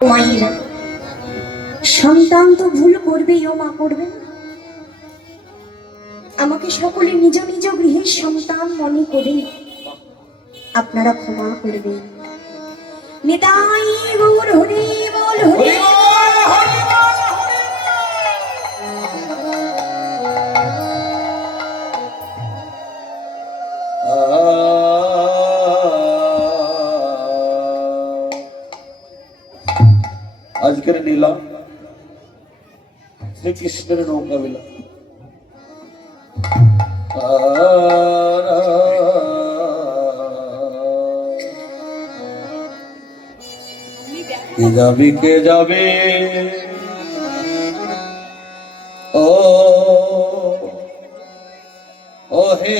মায়েরা সন্তান তো ভুল করবেই, ও মা করবেন। আমাকে সকলে নিজ নিজ গৃহের সন্তান মনে করে আপনারা ক্ষমা করবেন। নিতাই গৌর হরি বল, হরি আজকের নীলা শ্রীকৃষ্ণের নৌকা লীলা। কে যাবি কে যাবে ও ও হে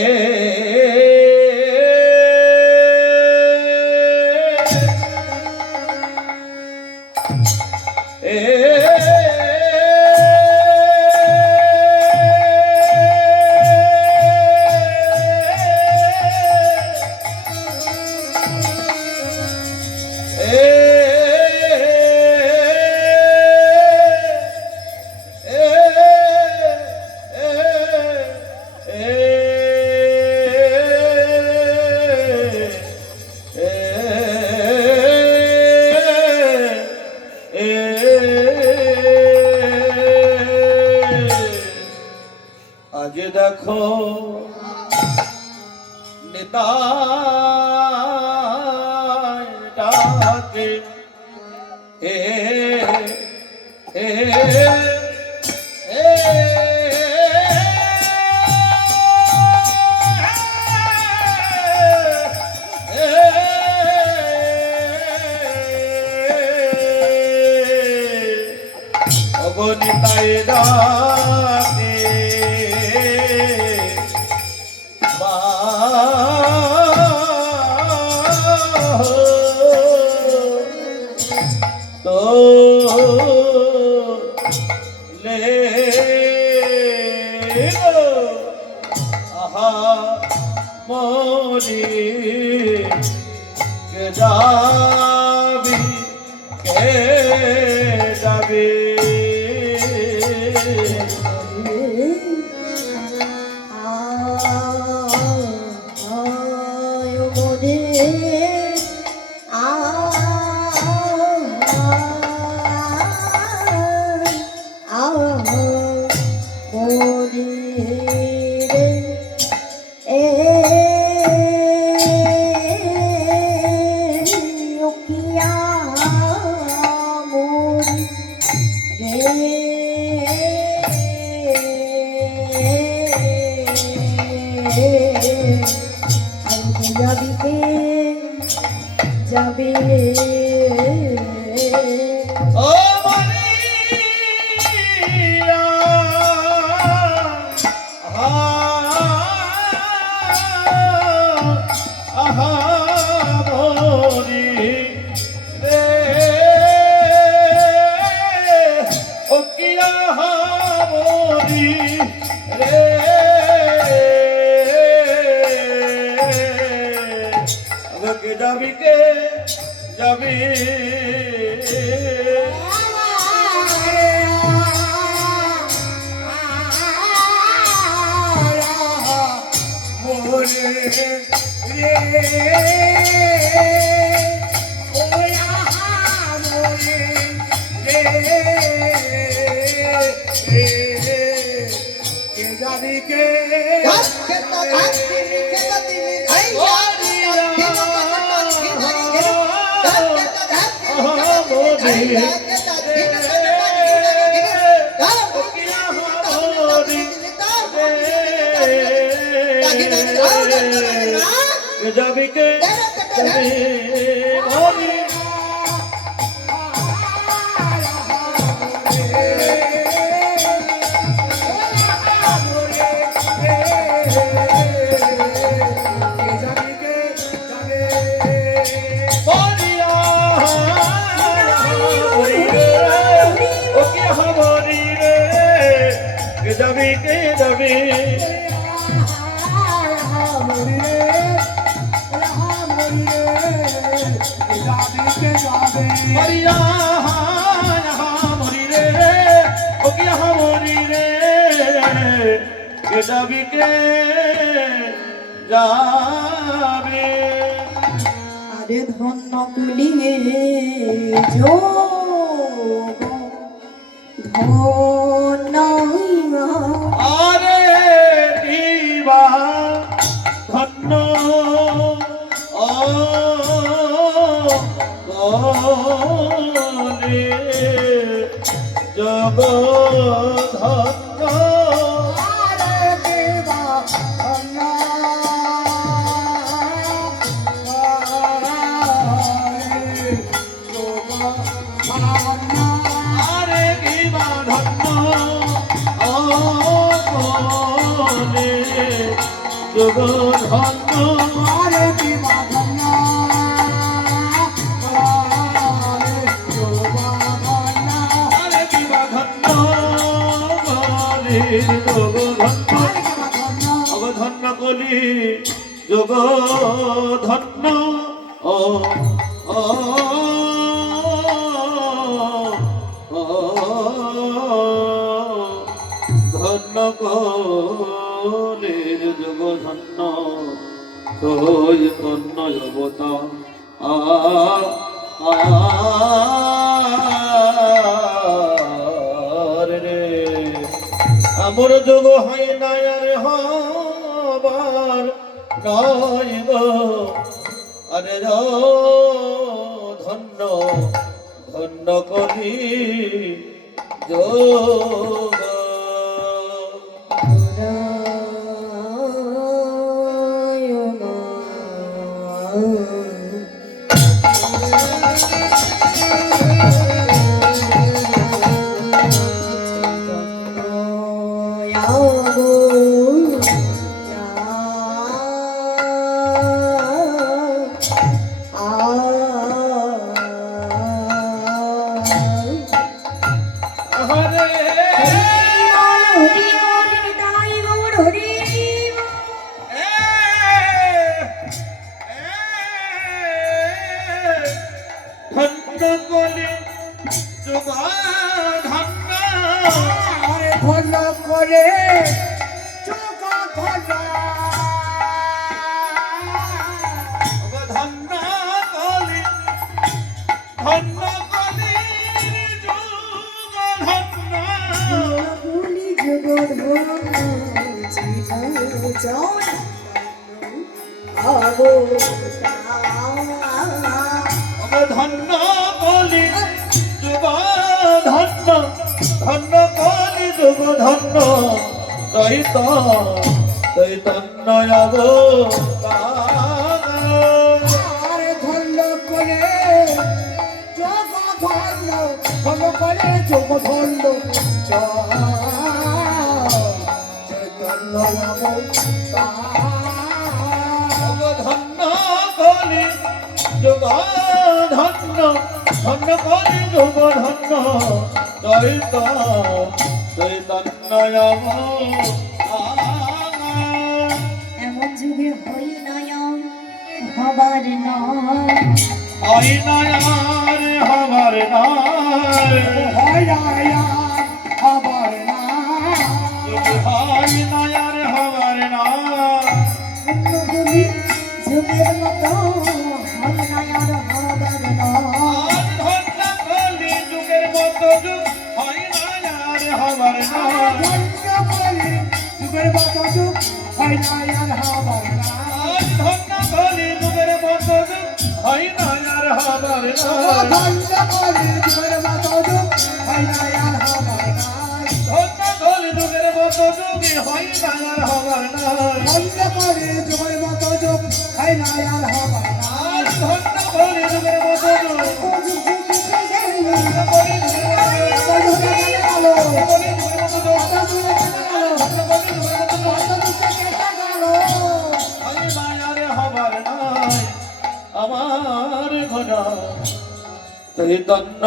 আজ দেখো নিতাই ডাকে হে হে অগণিতাই ডাকে তো লে আহা মনি কে যাবি কে যাবি যাবে ও মারিয়া আহা মরি রে ও কি আহা মরি রে আমাকে যাবি কে যাবি মোরে রে ও আহা মোরে রে কে যাবি কে যাবি কে যাবি কে যাবি হরিয়া যাবি কে যাবি আরে ধন্য কুলিয়ে যোগ ধন্য আরে দিবা ধন্য ও বলে জগ ধন্য আরে দিবা ধন্য আরে দিবা ধন্য ও বলে জগ ধন্য আরে দিবা ধন্য আরে দিবা ধন্য বলে জগ ধন্য অবধন্য কলি যোগ ধন্য ও ও ও ধন্য কলির যোগ ধন্য চৈতন্য অবতা রে আমার যোগ হয় না আর হবার নয় গো আরে ধন্য ধন্য করি যোগ ধন্য কলি যোগ ধন্য আরে ধন্য করে যোগ ধন্য ধন্য কলি ধন্য কলি যোগ ধন্য কুলি যোগ ধন্য আগো ধন্য কলি যুগ ধন্য ধন্য কলি যুগ ধন্য চৈতন্য আরে ধন্য করে যোগ ধন্য ধন্য করে যোগ ধন্য চৈতন্য ধন্য কলি যুগ ধন্য ধন্য কলি যুগ ধন্য চৈতন্য এমন যুগে হই নয়ন হবার নয় হয় নয়ার হবার নয় হয় হবার নয় হয় নয়ার হবার নয় অন্যগুলি যুগের মতো হয় নয়ন হবার নয় ধন্য কলি যুগের মতো যুগ হয় নয়ার হবার নয় ধন্য বলি যুগের মতো যুগ হয় নয়ন হবার নয় ধন্য কলি যুগের মতো যুগ হয় নয়ার হবার নয় ধন্য বলি যুগের মতো যুগ হয় নয়ন হবার নয় ধন্য কলি যুগের মতো যুগ হয় নয়ার হবার নয় ধন্য বলি যুগের মতো যুগ হয় নয়ন হবার নয় ধন্য কলি যুগের মতো যুগ আমার ঘনা চৈতন্য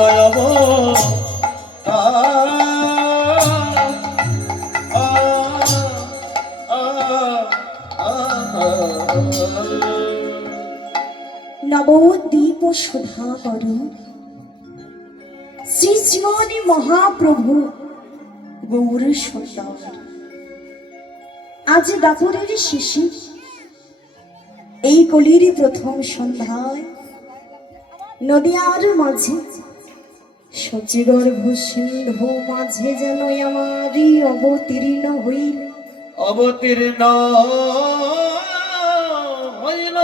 নবদ্বীপ সুধাকর শ্রী শ্রীমণি মহাপ্রভু গৌর সুন্দর আজ দাপরের শিশির, এই কলির প্রথম সন্ধ্যায় নদিয়ার মাঝে সচিগর্ভ সিন্ধু মাঝে যেন আমারই অবতীর্ণ হইল। অবতীর্ণ হইল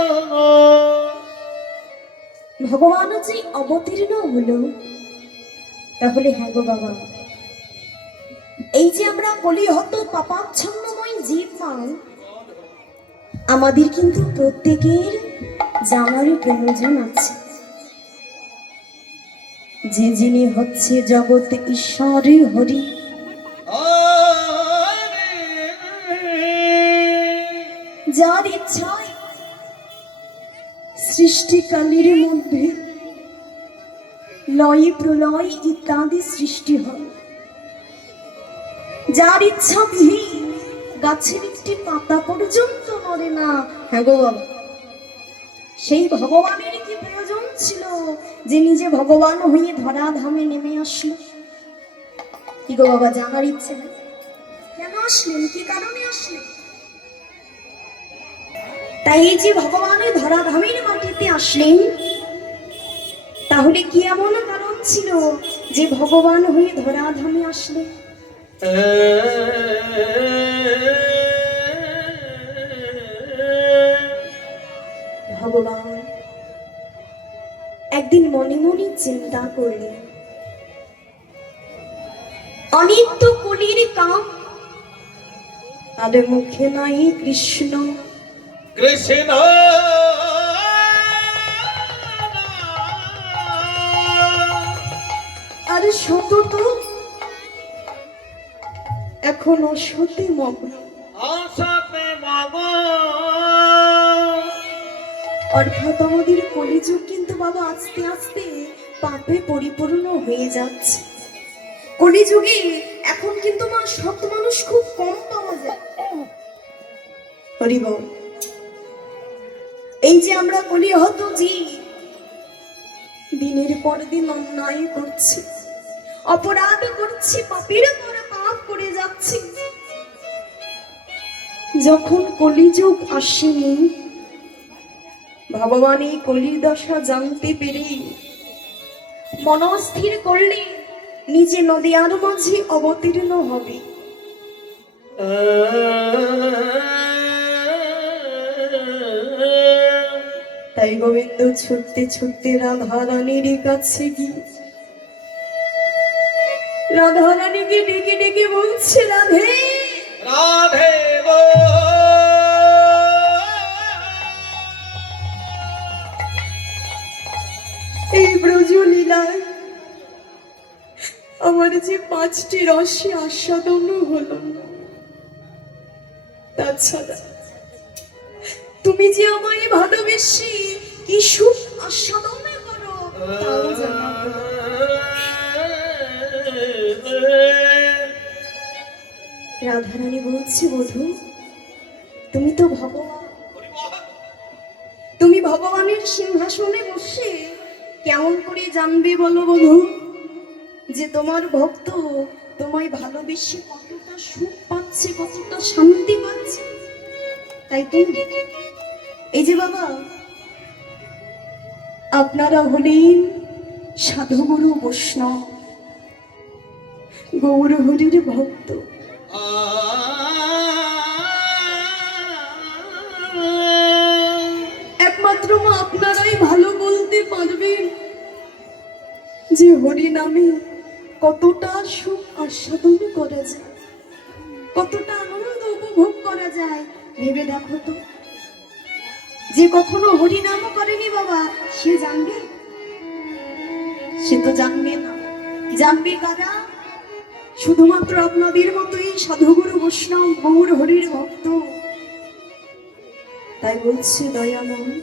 ভগবান যে অবতীর্ণ হলো, তাহলে হ্যাঁ গো বাবা, এই যে আমরা কলিহত পাপাচ্ছন্নময় জীব পাই, আমাদের কিন্তু প্রত্যেকের জানার প্রয়োজন আছে যে যিনি হচ্ছে জগৎ ঈশ্বর হরি, যার ইচ্ছায় সৃষ্টিকালের মধ্যে লয় প্রলয় ইত্যাদি সৃষ্টি হয়, যার ইচ্ছা বিহীন গাছের একটি পাতা পর্যন্ত নড়ে না। হ্যাঁ গো বাবা, সেই ভগবানের কি প্রয়োজন ছিল যে নিজে ভগবান হয়ে ধরা ধামে নেমে আসলো? কি গো বাবা, জানার ইচ্ছে নেই কেন আসলেন, কি কারণে আসলেন? তাই এই যে ভগবানের ধরা ধামের মাটিতে আসলেন, তাহলে কি এমন কারণ ছিল যে ভগবান হয়ে ধরা ধামে আসলেন? ভগবান একদিন মনে মনে চিন্তা করলেন, অনিত্য কলির কাম আর মুখে নাই কৃষ্ণ কৃষ্ণ আর সতত এখনো সতী মগ্ন, আসাতে বাবা অর্থাৎ আমাদের কলিযুগ কিন্তু বাবা আস্তে আস্তে পাপে পরিপূর্ণ হয়ে যাচ্ছে। কলিযুগে এখন কিন্তু মা সৎ মানুষ খুব কম পাওয়া যায়। হরি বল। এই যে আমরা কলিহত জীব দিনের পর দিন অন্যায় করছি, অপরাধ করছি, পাপের পর পাপ করে যাচ্ছি, যখন কলিযুগ আসেনি ভগবান এই কলির দশা জানতে পেরে মনস্থির করলে নিজে নদিয়ার মাঝে অবতীর্ণ হবে। তাই গোবিন্দ ছুটতে ছুটতে রাধারানীর কাছে গিয়ে রাধারানীকে ডেকে ডেকে বলছে, রাধে রাধে গো এই ব্রজলীলায় আমার যে 5টি রসে আস্বাদন হলো, তাছাড়া তুমি যে আমায় ভালোবেসে কি সুখ আস্বাদন করো তাও জানা। রাধারানী বলছে, বধূ তুমি তো ভগবান, তুমি ভগবানের সিংহাসনে বসে কেমন করে জানবে বলো বধূ যে তোমার ভক্ত তোমায় ভালোবেসে কতটা সুখ পাচ্ছে, কতটা শান্তি পাচ্ছে? তাই তুমি এই যে বাবা, আপনারা হলেন সাধুগুরু বৈষ্ণব, গৌর হরির ভক্ত, একমাত্র মা আপনারাই ভালো বলতে পারবেন যে হরি নামে কতটা সুখ আস্বাদন করা যায়, কতটা আনন্দ উপভোগ করা যায়। ভেবে দেখো তো, যে কখনো হরি নাম করেনি বাবা সে জানবে? সে তো জানবে না। জানবে কারা? শুধুমাত্র আপনাদের মতোই সাধুগুরু বৈষ্ণব গৌর হরির ভক্ত। তাই বলছে দয়াময়,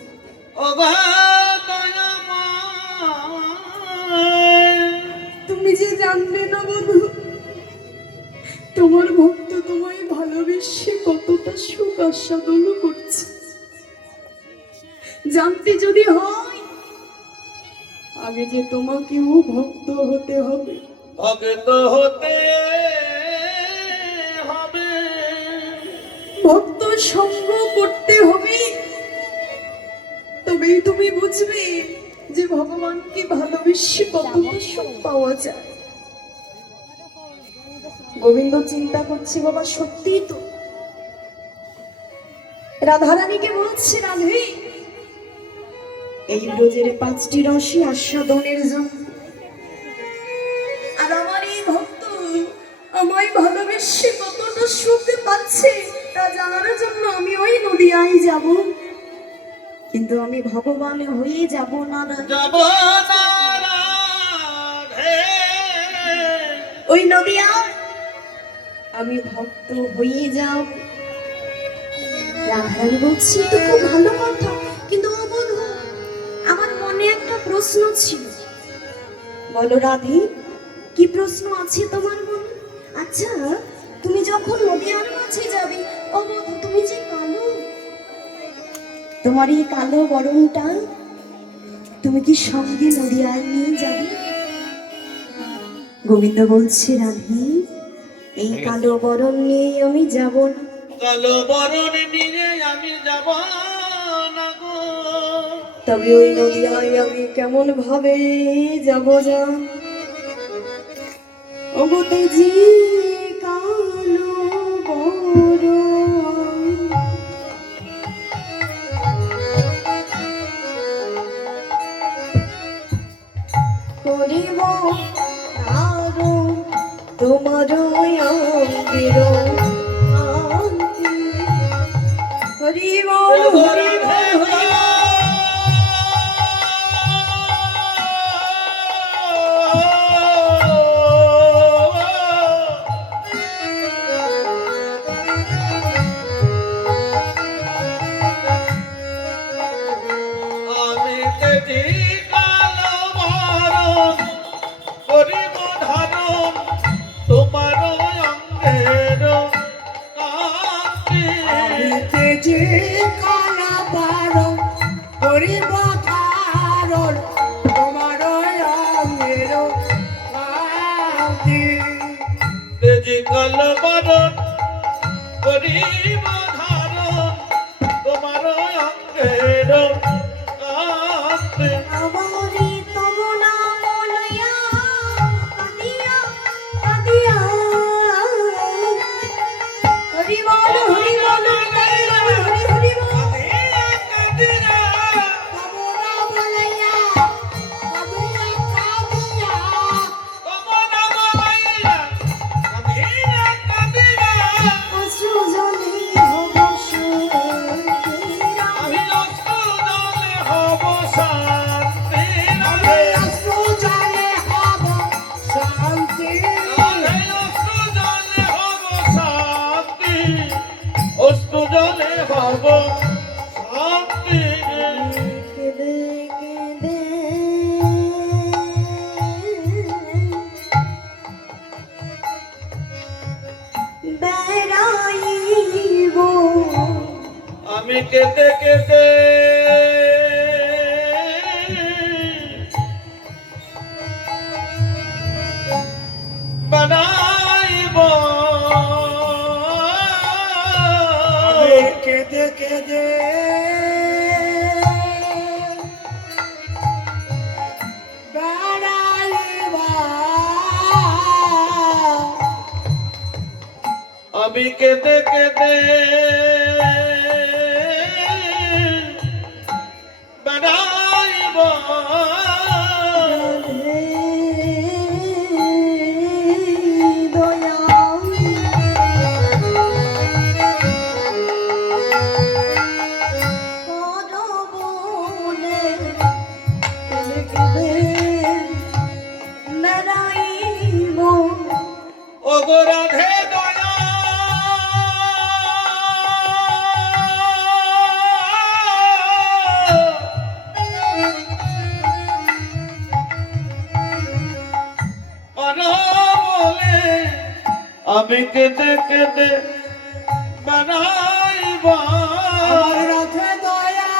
তুমি যে জানবে না বধূ, তোমার ভক্ত তোমায় ভালোবেসে কতটা সুখ আস্বাদন করছে। জানতে যদি হয় আগে যে তোমাকেও ভক্ত হতে হবে, ভক্ত হতে হবে। ভক্ত সঙ্গ করতে হবে, তবেই তুমি বুঝবে যে ভগবানকে ভালোবেসে কতটা সুখ পাওয়া যায়। গোবিন্দ চিন্তা করছে, বাবা সত্যি তো। রাধারানীকে বলছে, রাধে এই ব্রজের 5টি রসে আস্বাদনের জন্য, আর আমার এই ভক্ত আমায় ভালোবেসে কতটা সুখ পাচ্ছে তা জানার জন্য আমি ওই নদিয়ায় যাব, কিন্তু আমি ভগবান হয়ে যাব না। যাব না রাধে, ওই নদিয়া আমি ভক্ত হয়ে যাব। রাধারানী বলছি তো খুব ভালো কথা, কিন্তু ও বন্ধু আমার মনে একটা প্রশ্ন ছিল। বলো রাধে, কি প্রশ্ন আছে তোমার মনে? আচ্ছা, তুমি যখন নদিয়ার মাঝে যাবে, ও বন্ধু তুমি যে কালো, তোমার এই কালো বরণটা তুমি কি সঙ্গে নদিয়ায় নিয়ে যাবে? গোবিন্দ বলছে, রাধে এই কালো বরণ নিয়ে আমি যাব না। কালো বরণ নিয়ে আমি যাব না গো, তবে ওই নদিয়ায় আমি কেমন ভাবে যাব জান? ওগোতে জি কালো বরণ করিব আরো তোমার অঙ্গের হরি বল হরি বল হরি বল। আমি তেজি কালো বরণ করিব ধারণ তোমার অঙ্গের কান্তি। আমি তেজে কালা বরণ করিব ধারণ তোমার অঙ্গের কান্তি। তেজি কালো বরণ করিব ধারণ তোমার অঙ্গের কান্তি। আমারি তব নাম লইয়া কাঁদিয়া কাঁদিয়া হরি বল হরি বল হরি হরি বল। তোমরা বলাইয়া কাঁদিয়া কাঁদিয়া অশ্রু জলে হব সুখীরা। আমি অশ্রু জলে হব শান্তি। অস্তু জলে হব শান্তি। কেঁদে কেঁদে বেড়াইব আমি কেঁদে কেঁদে বানাইব। আমি কেঁদে কেঁদে বেড়াইবা। আমি কেঁদে কেঁদে বানাইব। ওগো রাধে দয়া, বলে আমি কেঁদে কেঁদে বানাইব। আমার রথে দয়া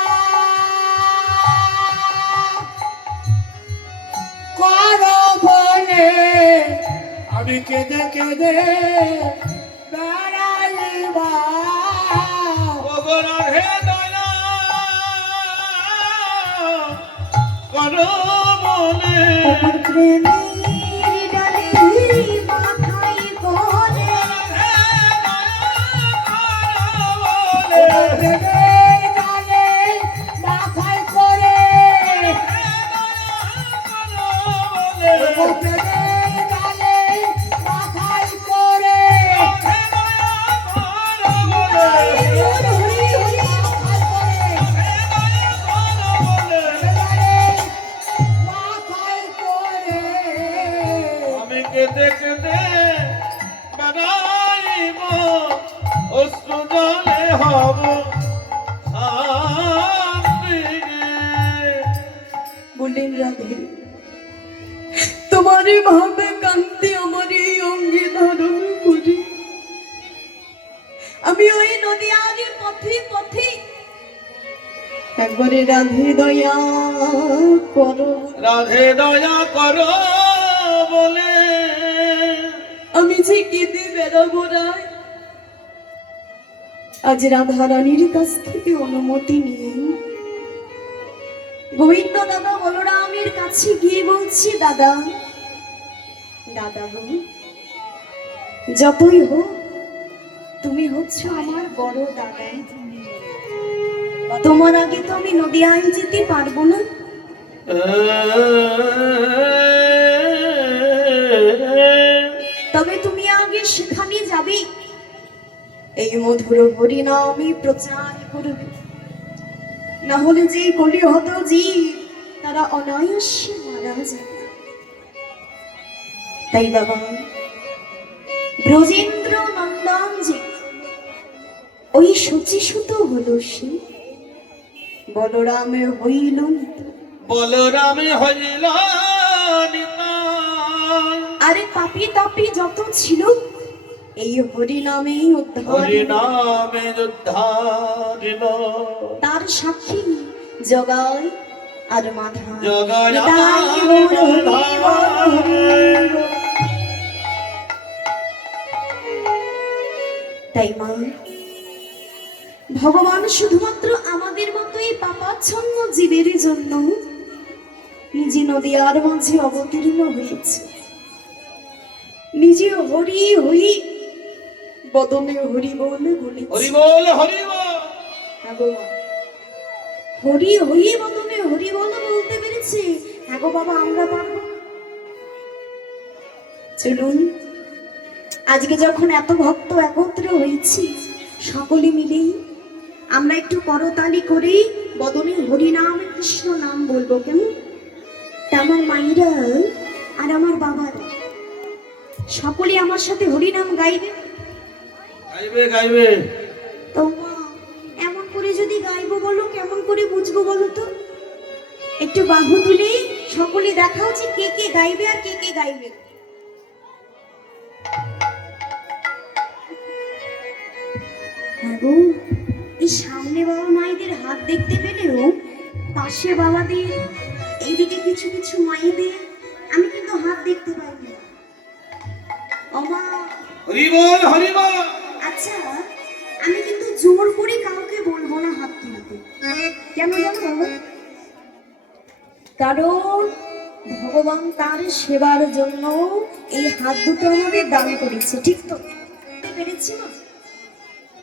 করো বলে আমি কেঁদে কেঁদে বেড়াইবা। গো রাধে দয়া করো বলে তোমার প্রেমের ডালে মাথায় করে প্রেমের ডালে মাথায় করে প্রেমের ডালে মাথায় করে মাথায় করে আমি কেঁদে কেঁদে বানাইব অশ্রু জলে হব শান্তি বললেন রাধে তোমারই ভাবে কান্তি আমার এই অঙ্গে ধারণ করি আমি ওই নদীয়ার পথে পথে একবারে রাধে দয়া করো রাধে দয়া করো বলে আমি যে কেঁদে বেড়াবো রায় আজ রাধা রানীর কাছ থেকে অনুমতি নিয়ে গোবিন্দ দাদা বলরামের কাছে গিয়ে বলছি দাদা দাদা গো যতই হোক তুমি হচ্ছ আমার বড় দাদা তোমার আগে তো আমি নদীয়ায় যেতে পারবো না তবে তুমি আগে সেখানে যাবে এই মধুর হরিনামে প্রচার করবে না হলে যে কলিহত জীব তারা অনায়াসে মারা যাবে তাই বাবা ব্রজেন্দ্র নন্দন যে ওই শচীসুত হলো সে বলরামে হইল নিতাই। বলরামে হইল নিতাই। আরে পাপি তাপি যত ছিল এই হরিনামে উদ্ধার হরিনামে উদ্ধারিল তার সাক্ষী জগায় আর মাধা জগায় নিতাই আর গৌর হরি বল মাধা। হরি বল। তাই মা ভগবান শুধুমাত্র আমাদের মতো এই পাপাচ্ছন্ন জীবের জন্য নিজে নদীয়ার মাঝে অবতীর্ণ হয়েছে নিজে হরি হরি বদনে হরি বলে বলেছে হরি বল হরি বল হ্যাঁ গো মা। হরি হরি বদনে হরি বল বলতে পেরেছে হ্যাঁ গো বাবা আমরা পারবো না। চলুন আজকে যখন এত ভক্ত একত্র হয়েছি সকলে মিলেই আমরা একটু করতালি করে বদনে হরি নাম কৃষ্ণ নাম বলবো কেমন তা আমার মায়েরা আর আমার বাবারা সকলে আমার সাথে হরি নাম গাইবে গাইবে গাইবে তো মা এমন করে যদি গাইবো বলো কেমন করে বুঝবো বলো তো একটু বাহু তুলে সকলে দেখাও যে কে কে গাইবে আর কে কে গাইবে হ্যাঁ গো এই সামনে বাবা মায়েদের হাত দেখতে পেলেও পাশে বাবাদের এইদিকে কিছু কিছু মায়েদের আমি কিন্তু হাত দেখতে পাইনি অমা হরি বল হরি বল আচ্ছা আমি কিন্তু জোর করে কাউকে বলবো না হাত তুলতে কেন জানো বাবা কারণ ভগবান তার সেবার জন্য এই হাত দুটো আমাদের দান করেছে ঠিক তো বুঝতে পেরেছি না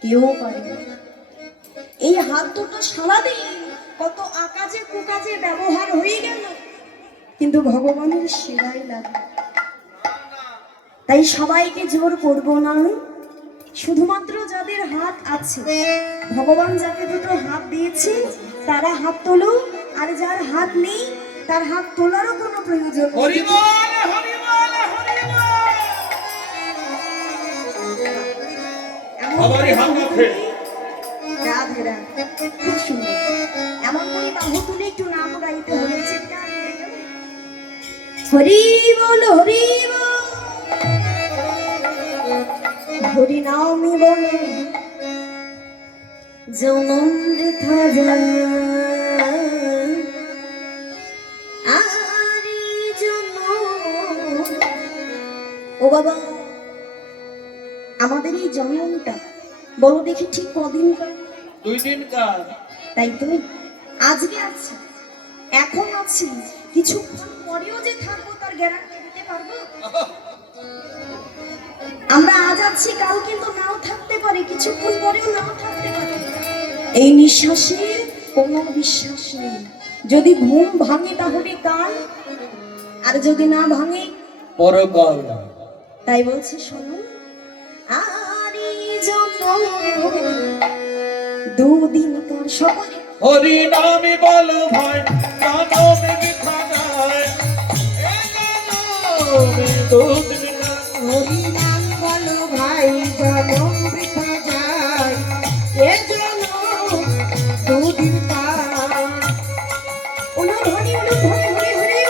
কেউ পারে না। এই হাত দুটো সারাদিন কত আকাজে কুকাজে ব্যবহার হয়ে গেল কিন্তু ভগবানের সেবাই লাগে তাই সবাইকে জোর করব না শুধুমাত্র যাদের হাত আছে ভগবান যাকে দুটো হাত দিয়েছে তারা হাত তোলো আর যার হাত নেই তার হাত তোলারও কোনো প্রয়োজন নেই। হরি বল হরি বল হরি বল এমন সবারই হাত আছে। রাধে রাধে খুব সুন্দর এমন করে বাহু তুলে একটু নাম গাইতে হবে চিৎকার করে কেমন? হরি বল হরি বল হরি নামে বলে জনম বৃথা যায় আরি জনম ও বাবা আমাদের এই জন্মটা বলো দেখি ঠিক কদিন 2 দিন কার তাই তো আজকে আছি, এখন আছি, কিছুক্ষণ পরেও যে থাকবো তার গ্যারান্টি দিতে পারবো? আমরা আজ আছি, কাল কিন্তু নাও থাকতে পারে, কিছুক্ষণ পরেও নাও থাকতে পারে। এই নিঃশ্বাসে কোনো বিশ্বাস নেই। যদি ঘুম ভাঙে তাহলে কাল, আর যদি না ভাঙে পরকাল। তাই বলছে শোনো, আরে যত দুদিন পর সকলে হরি নামে বলো ভাই জানমে বৃথা যায় এ জানমে 2 দিন কার হরি নাম বলো ভাই জনম বৃথা যায় এ জনম দুদিন কার। ওনা ধরে ওনা ধরে হরে হরে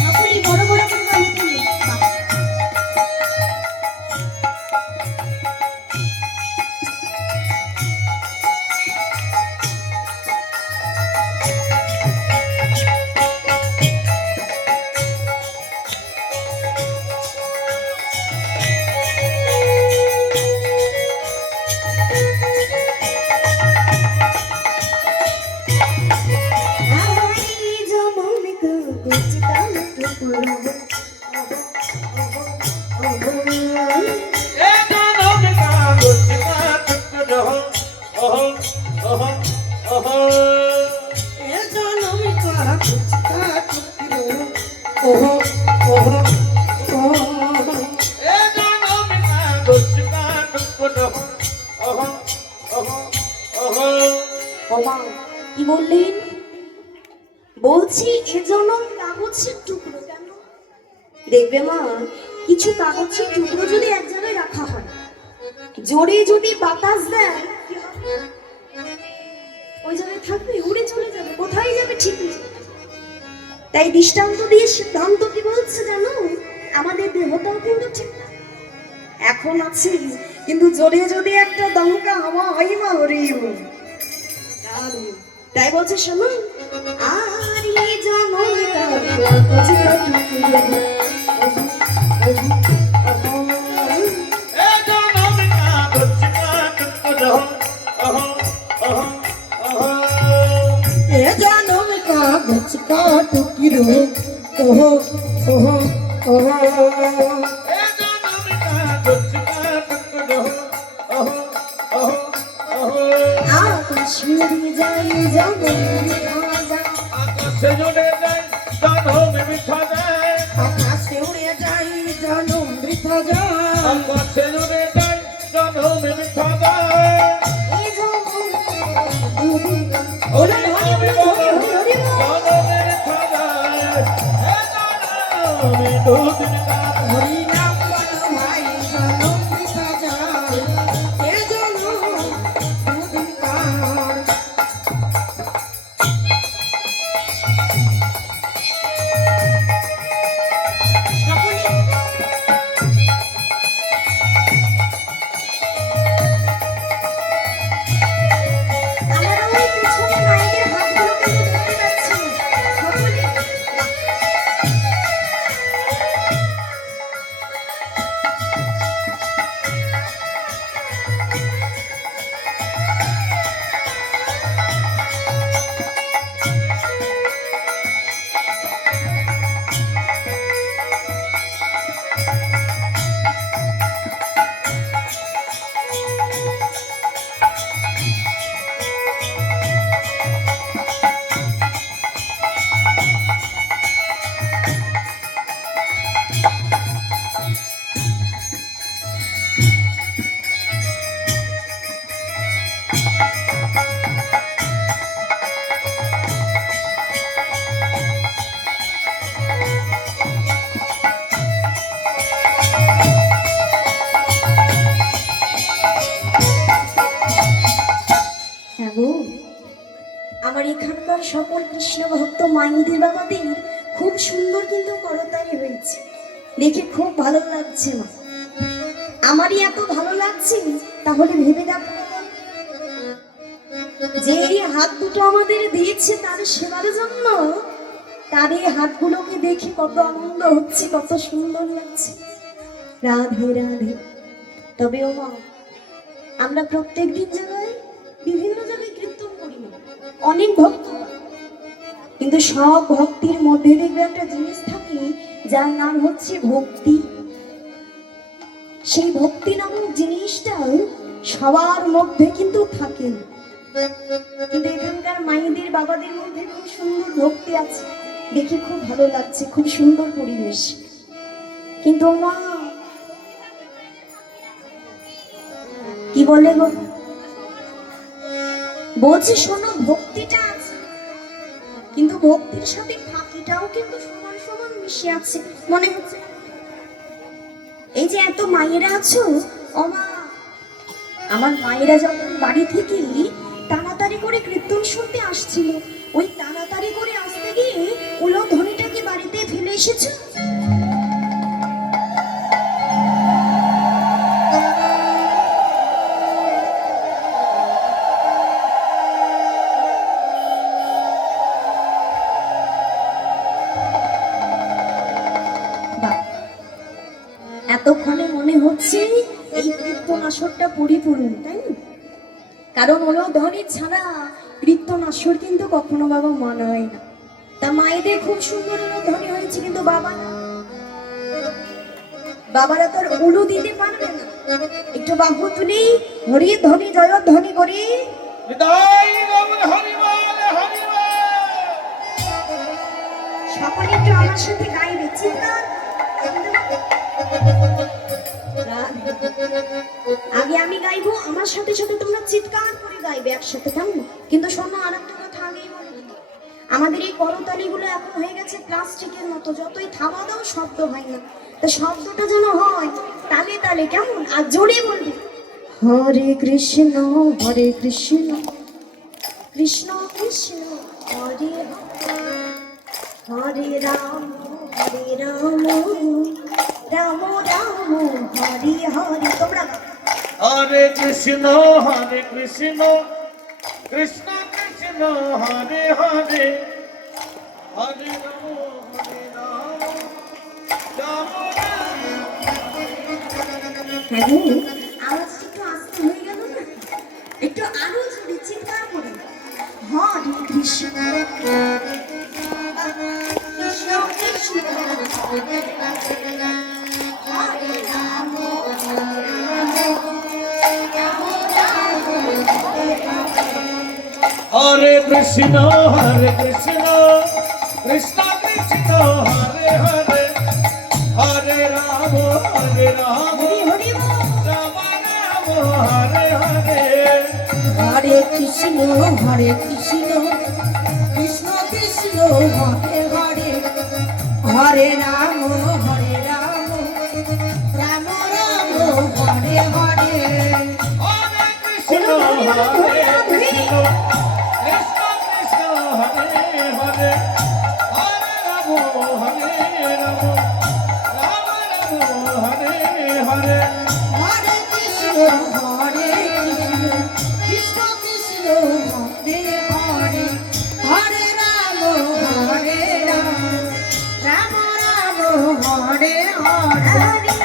সকলে বড় বড় করে গান তুলো। আরে জমনে কাগজ কালো টুকরো এ জানমে কাগজ কাটুকরো ওহ ওহ ওহ এ জনম কাগজ কাটুকরো ওহ ওহ ওহ। এ জানমে কাগজ কাটুকরো ওহ ওহ ওহ ওমা কি বললেন? বলছি এ জনম কাগজের টুকরো কেন? দেখবে মা, কিছু কাগজের টুকরো যদি এক জায়গায় রাখা হয়, জোরে যদি বাতাস দেয় কি হবে? ওই জায়গায় থাকবে, উড়ে চলে যাবে, কোথায় যাবে ঠিক নেই। তাই দৃষ্টান্ত দিয়ে সিদ্ধান্ত কি বলছে জানো? আমাদের দেহটাও কিন্তু ঠিক না, এখন আছে, কিন্তু জোরে যদি একটা দমকা হাওয়া হয় মা, ওরে তাই বলছে শোনো, আর এই জনম কাগজ টুকরো এ জানমে কাগজ কাটুকরো ওহ ওহ ওহ এ জনম কাগজ কাটুকরো ওহ ওহ ওহ। এ জানমে কাগজ কাটুকরো ওহ ওহ ওহ আকাশ উড়ে যায় জনম রাজা, আকাশে জুড়ে যায় জানমে বৃথা যায় আকাশে উড়ে যাই জনম বৃথা যায়। আকাশে জুড়ে যায় জানমে বৃথা যায় এই জনম দুদিন হরি নামে বলো জানমে বৃথা যায় এ জানমে 2 দিন কার হরি নাম বলো ভাই জনম বৃথা যায় এ জনম দুদিন কার। আমরা ওই পিছনে মাইকের হাতগুলো কিন্তু দেখতে পাচ্ছি। সকলে এবার সকল কৃষ্ণ ভক্ত মাইদের বাবাদের খুব সুন্দর কিন্তু করতালি হয়েছে, দেখে খুব ভালো লাগছে মা। আমারই এত ভালো লাগছে, তাহলে ভেবে দেখো যে এই হাত দুটো আমাদের দিয়েছে তার সেবার জন্য, তার এই হাতগুলোকে দেখে কত আনন্দ হচ্ছে, কত সুন্দর লাগছে। রাধে রাধে। তবে ও মা, আমরা প্রত্যেক দিন জায়গায় বিভিন্ন জায়গায় কীর্তন করি না, অনেক ভক্ত, কিন্তু সব ভক্তির মধ্যে দেখবে একটা জিনিস থাকে যার নাম হচ্ছে ভক্তি। সেই ভক্তি নামক জিনিসটা সবার মধ্যে কিন্তু থাকে না, কিন্তু এখানকার মায়েদের বাবাদের মধ্যে খুব সুন্দর ভক্তি আছে, দেখে খুব ভালো লাগছে, খুব সুন্দর পরিবেশ। কিন্তু মা কি বলে গো, বলছে শোনো ভক্তিটা আছে, কিন্তু ভক্তির সাথে ফাঁকিটাও কিন্তু সমান সমান মিশে আছে মনে হচ্ছে। এই যে এত মায়েরা আছো, ও মা, আমার মায়েরা যখন বাড়ি থেকে তাড়াতাড়ি করে কীর্তন শুনতে আসছিল, ওই তাড়াতাড়ি করে আসতে গিয়ে ওলো ধ্বনিটাকে বাড়িতে ফেলে এসেছে। এতক্ষণে মনে হচ্ছে এই কীর্তন আসরটা পরিপূর্ণ, তাই না? কারণ হলো ধ্বনি ছাড়া কীর্তন আসর কিন্তু কখনো বাবা মনে হয় না। তা মায়েদের খুব সুন্দর হলো ধ্বনি হয়েছে, কিন্তু বাবারা তো আর উলু দিতে পারবে না। একটু বাহু তুলি, হরি ধ্বনি জয় ধ্বনি করি। সকলে একটু আমার সাথে গাইবে, চিৎকার। আগে আমি গাইবো, আমার সাথে সাথে তোমরা চিৎকার করে গাইবে একসাথে, কেমন? কিন্তু শোনো, আর একটা কথা আগেই বলি, আমাদের এই করতালিগুলো এখন হয়ে গেছে প্লাস্টিকের মতো, যতই থামা দাও শব্দ হয় না। তা শব্দটা যেন হয় তালে তালে, কেমন? আর জোরে বলবে হরে কৃষ্ণ কৃষ্ণ কৃষ্ণ হরে হরে রাম রাম রাম হরে হরে। তোমরা হরে কৃষ্ণ কৃষ্ণ কৃষ্ণ হরে হরে, হরে রাম রাম রাম। আওয়াজ একটু আস্তে হয়ে গেল না? একটু আরো জোরে চিৎকার করে হরে কৃষ্ণ কৃষ্ণ কৃষ্ণ হরে রাম হরে কৃষ্ণ কৃষ্ণ কৃষ্ণ হরে হরে, হরে রাম রাম হরি রাম হরে হরে। হরে কৃষ্ণ কৃষ্ণ কৃষ্ণ হরে হরে, হরে রাম রাম রাম হরে হরে। হরে কৃষ্ণ কৃষ্ণ কৃষ্ণ হরে হরে, হরে রাম রাম রাম হরে হরে। হরে কৃষ্ণ কৃষ্ণ কৃষ্ণ হরে হরে, হরে রাম রাম রাম হরে হরে।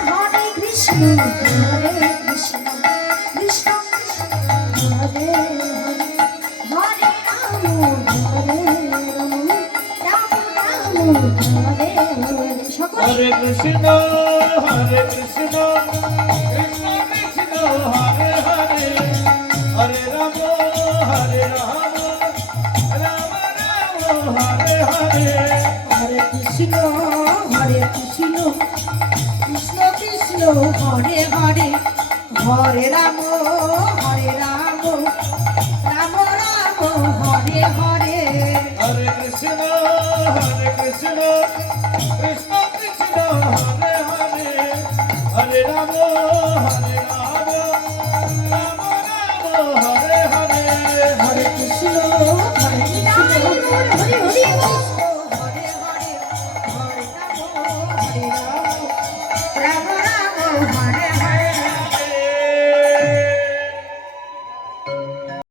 হরে কৃষ্ণ কৃষ্ণ কৃষ্ণ হরে হরে রাম রাম হরে হরে। সকলে হরে কৃষ্ণ কৃষ্ণ কৃষ্ণ কৃষ্ণ হরে হরে, হরে রাম রাম রাম হরে হরে। হরে কৃষ্ণ কৃষ্ণ কৃষ্ণ কৃষ্ণ হরে হরে, হরে রাম রাম রাম হরে হরে। হরে কৃষ্ণ কৃষ্ণ কৃষ্ণ কৃষ্ণ হরে হরে, হরে রাম